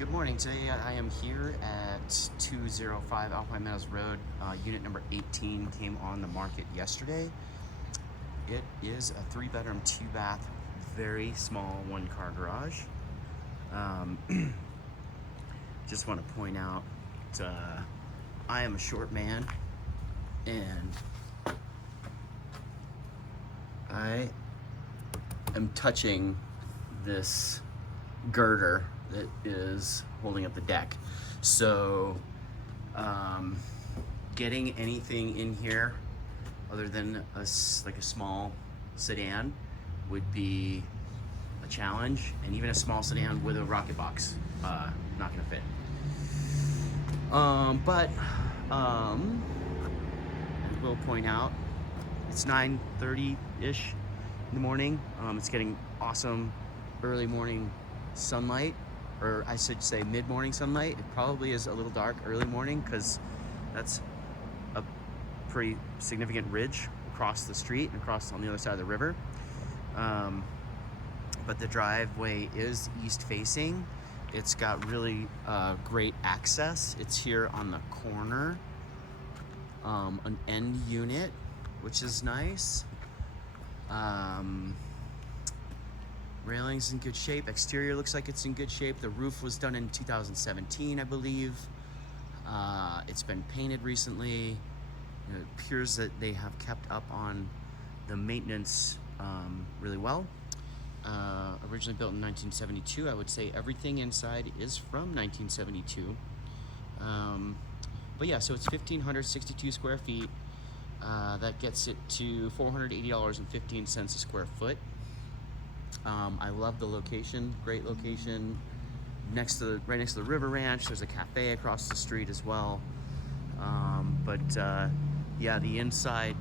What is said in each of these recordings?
Good morning. Today I am here at 205 Alpine Meadows Road. Unit number 18 came on the market yesterday. It is a 3-bedroom, 2-bath, very small 1-car garage. Just want to point out I am a short man and I am touching this girder that is holding up the deck. So getting anything in here other than like a small sedan would be a challenge, and even a small sedan with a rocket box not gonna fit. But I will point out it's 9:30-ish in the morning. It's getting awesome early morning sunlight, or I should say mid-morning sunlight. It probably is a little dark early morning because that's a pretty significant ridge across the street and across on the other side of the river. But the driveway is east facing. It's got really great access. It's here on the corner, an end unit, which is nice. Railing's in good shape. Exterior looks like it's in good shape. The roof was done in 2017, I believe. It's been painted recently. It appears that they have kept up on the maintenance really well. Originally built in 1972. I would say everything inside is from 1972. But yeah, so it's 1,562 square feet. That gets it to $480.15 a square foot. I love the location, great location. Right next to the river ranch. There's a cafe across the street as well. Yeah, the inside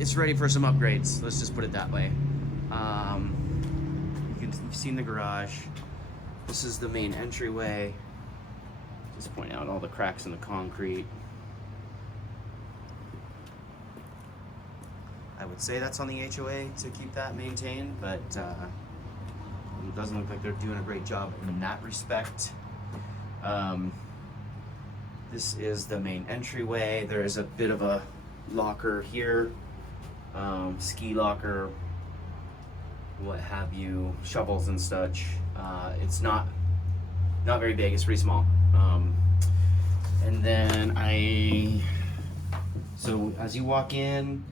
it's ready for some upgrades. Let's just put it that way. You've seen the garage. This is the main entryway. Just point out all the cracks in the concrete. I would say that's on the HOA to keep that maintained, but it doesn't look like they're doing a great job in that respect. This is the main entryway. There is a bit of a locker here, ski locker, what have you, shovels and such. It's not very big. It's pretty small. And then so as you walk in,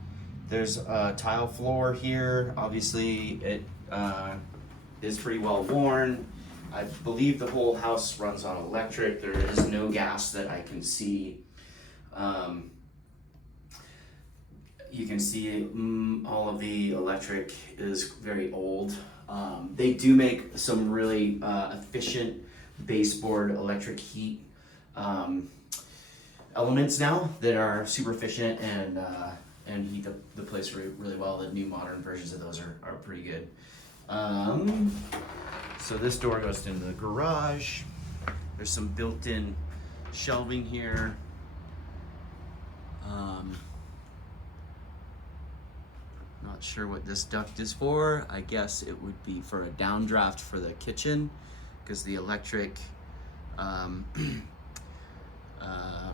there's a tile floor here. Obviously, it is pretty well worn. I believe the whole house runs on electric. There is no gas that I can see. You can see all of the electric is very old. They do make some really efficient baseboard electric heat elements now that are super efficient and heat the place really well. The new modern versions of those are pretty good. So this door goes into the garage. There's some built-in shelving here. Not sure what this duct is for. I guess it would be for a downdraft for the kitchen, because the electric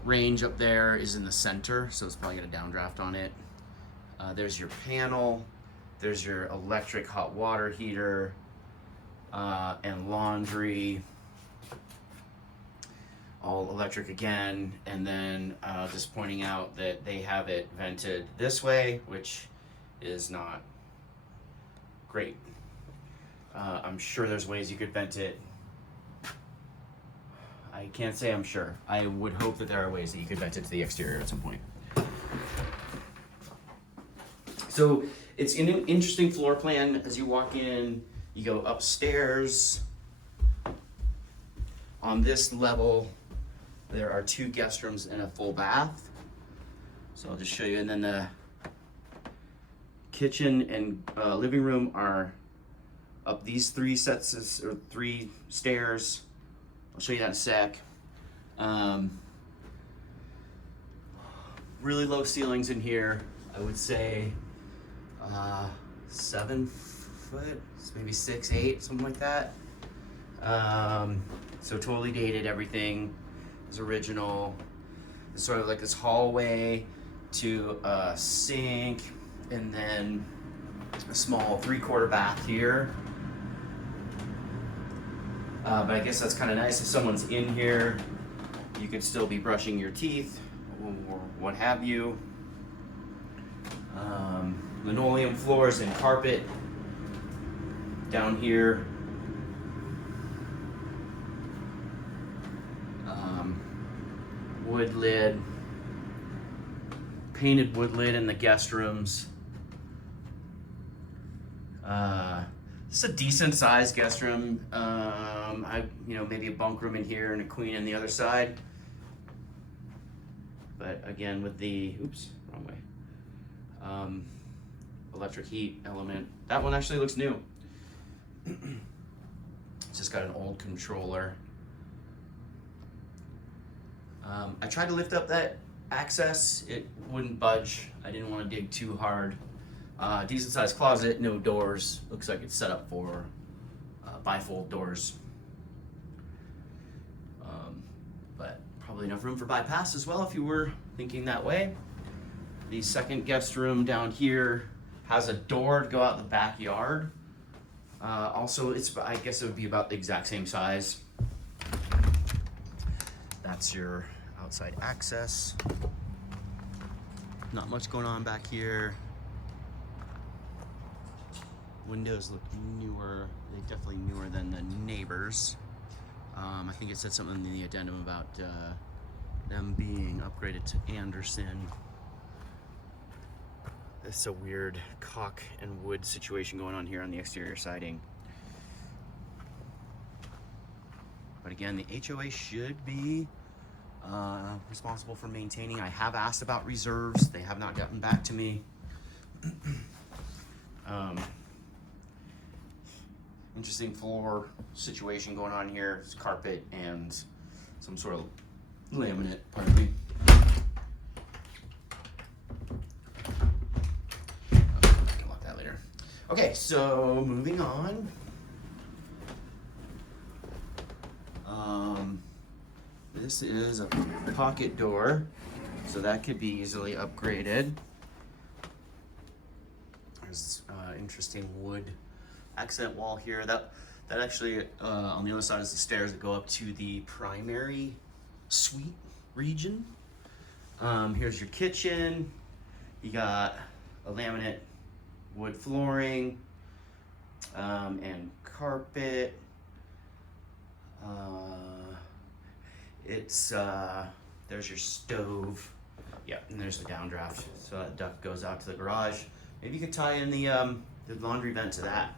range up there is in the center, so it's probably got a downdraft on it. There's your panel. There's your electric hot water heater and laundry. All electric again. And then just pointing out that they have it vented this way, which is not great. I'm sure there's ways you could vent it. I can't say I'm sure. I would hope that there are ways that you could vent it to the exterior at some point. So it's in an interesting floor plan. As you walk in, you go upstairs. On this level, there are 2 guest rooms and a full bath. So I'll just show you. And then the kitchen and living room are up these 3 sets or 3 stairs. I'll show you that in a sec. Really low ceilings in here. I would say 7 foot, it's maybe 6'8", something like that. So totally dated, everything is original. It's sort of like this hallway to a sink, and then a small 3/4 bath here. But I guess that's kind of nice if someone's in here, you could still be brushing your teeth or what have you. Linoleum floors and carpet down here. Wood lid, painted wood lid in the guest rooms. It's a decent sized guest room. Maybe a bunk room in here and a queen on the other side. But again, with the, wrong way. Electric heat element. That one actually looks new. It's just got an old controller. I tried to lift up that access. It wouldn't budge. I didn't want to dig too hard. Decent sized closet, no doors. Looks like it's set up for bifold doors. But probably enough room for bypass as well if you were thinking that way. The second guest room down here has a door to go out the backyard. Also, I guess it would be about the exact same size. That's your outside access. Not much going on back here. Windows look newer. They're definitely newer than the neighbors. I think it said something in the addendum about them being upgraded to Anderson. It's a weird caulk and wood situation going on here on the exterior siding. But again, the HOA should be responsible for maintaining. I have asked about reserves. They have not gotten back to me. Interesting floor situation going on here. It's carpet and some sort of laminate, pardon me. Okay, I can lock that later. Okay, so moving on. This is a pocket door, so that could be easily upgraded. There's interesting wood accent wall here. That actually on the other side is the stairs that go up to the primary suite region. Here's your kitchen. You got a laminate wood flooring and carpet. There's your stove. Yeah, and there's the downdraft. So that duct goes out to the garage. Maybe you could tie in the laundry vent to that.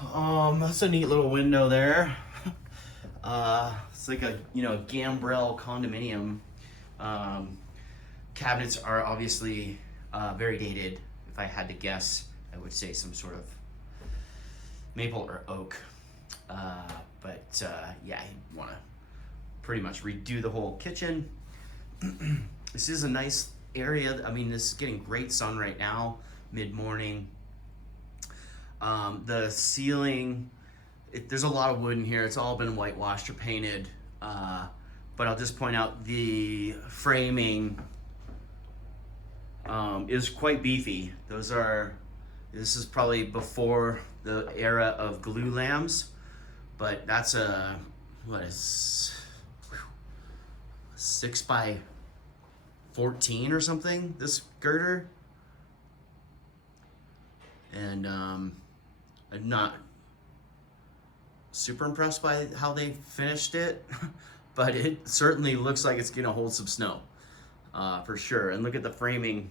That's a neat little window there. It's like a gambrel condominium. Cabinets are obviously very dated. If I had to guess, I would say some sort of maple or oak. Yeah, you want to pretty much redo the whole kitchen. This is a nice area. I mean, this is getting great sun right now, mid-morning. The ceiling, there's a lot of wood in here. It's all been whitewashed or painted. But I'll just point out the framing is quite beefy. This is probably before the era of glue lamps, but that's what is 6 by 14 or something, this girder. And I'm not super impressed by how they finished it, but it certainly looks like it's gonna hold some snow, for sure. And look at the framing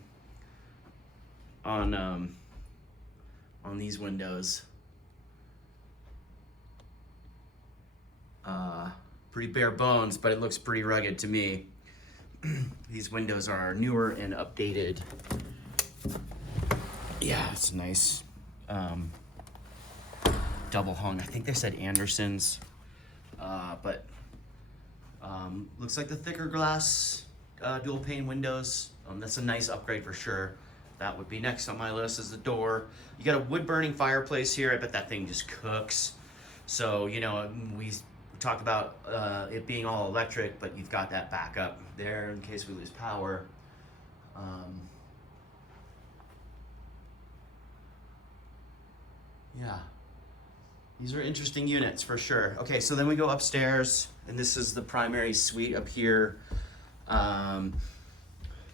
on these windows. Pretty bare bones, but it looks pretty rugged to me. These windows are newer and updated. Yeah, it's nice. Double hung. I think they said Andersons, but looks like the thicker glass dual pane windows. That's a nice upgrade for sure. that would be next on my list is the door. You got a wood-burning fireplace here. I bet that thing just cooks. So, you know, we talk about it being all electric, but you've got that backup there in case we lose power. Yeah, these are interesting units for sure. Okay, so then we go upstairs, and this is the primary suite up here.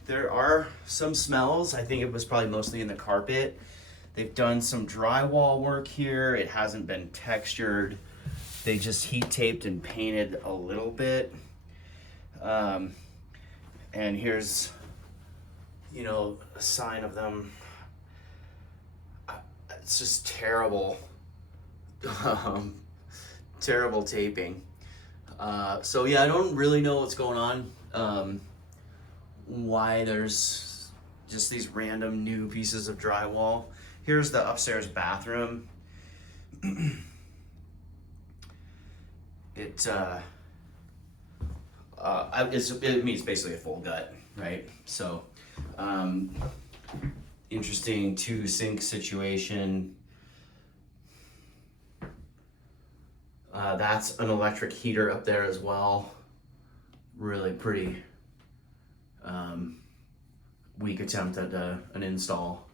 There are some smells. I think it was probably mostly in the carpet. They've done some drywall work here. It hasn't been textured. They just heat taped and painted a little bit. And here's, you know, a sign of them. It's just terrible. Terrible taping. So yeah, I don't really know what's going on. Why there's just these random new pieces of drywall. Here's the upstairs bathroom. It's basically a full gut, right? So, interesting 2-sink situation. That's an electric heater up there as well. Really pretty. Weak attempt at an install.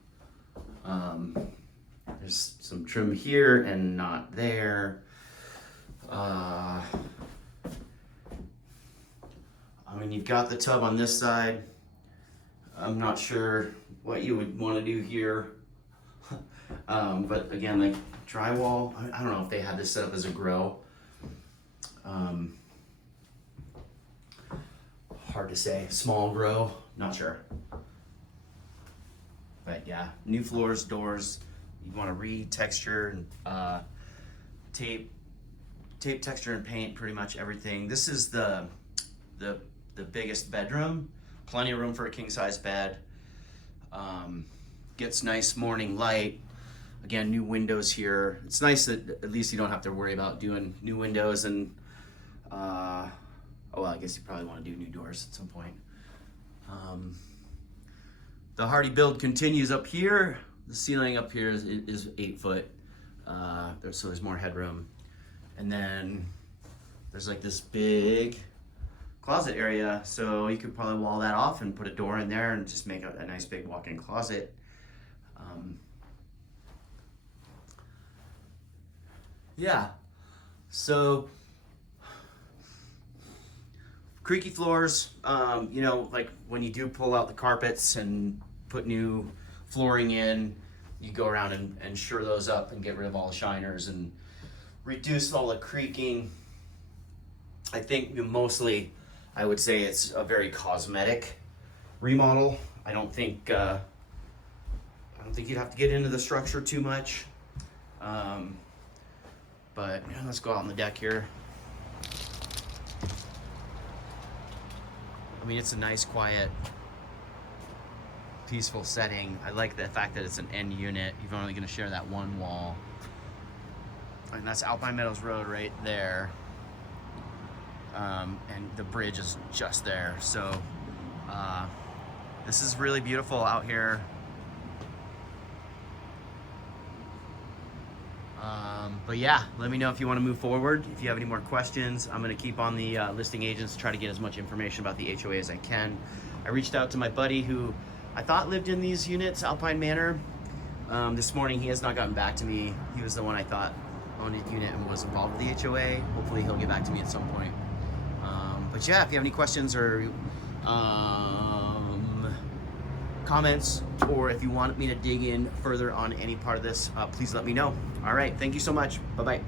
There's some trim here and not there. I mean, you've got the tub on this side. I'm not sure what you would want to do here. But again, like drywall, I don't know if they had this set up as a grow. Hard to say. Small grow, not sure. But yeah, new floors, doors. You want to re-texture and tape texture and paint pretty much everything. This is the biggest bedroom. Plenty of room for a king-size bed. Gets nice morning light. Again, new windows here. It's nice that at least you don't have to worry about doing new windows and oh well, I guess you probably want to do new doors at some point. The hardy build continues up here. The ceiling up here is 8 foot. So there's more headroom. And then there's like this big closet area. So you could probably wall that off and put a door in there and just make a nice big walk-in closet. Yeah, so creaky floors, you know, like when you do pull out the carpets and put new flooring in, you go around and shore those up and get rid of all the shiners and reduce all the creaking. I think mostly, I would say it's a very cosmetic remodel. I don't think you'd have to get into the structure too much. But yeah, let's go out on the deck here. I mean, it's a nice, quiet, peaceful setting. I like the fact that it's an end unit. You're only going to share that one wall. And that's Alpine Meadows Road right there. And the bridge is just there. So this is really beautiful out here. But yeah, let me know if you want to move forward. If you have any more questions, I'm going to keep on the listing agents to try to get as much information about the HOA as I can. I reached out to my buddy who I thought lived in these units, Alpine Manor. This morning, he has not gotten back to me. He was the one I thought owned a unit and was involved with the HOA. Hopefully he'll get back to me at some point. But yeah, if you have any questions or comments, or if you want me to dig in further on any part of this, please let me know. All right, thank you so much. Bye-bye.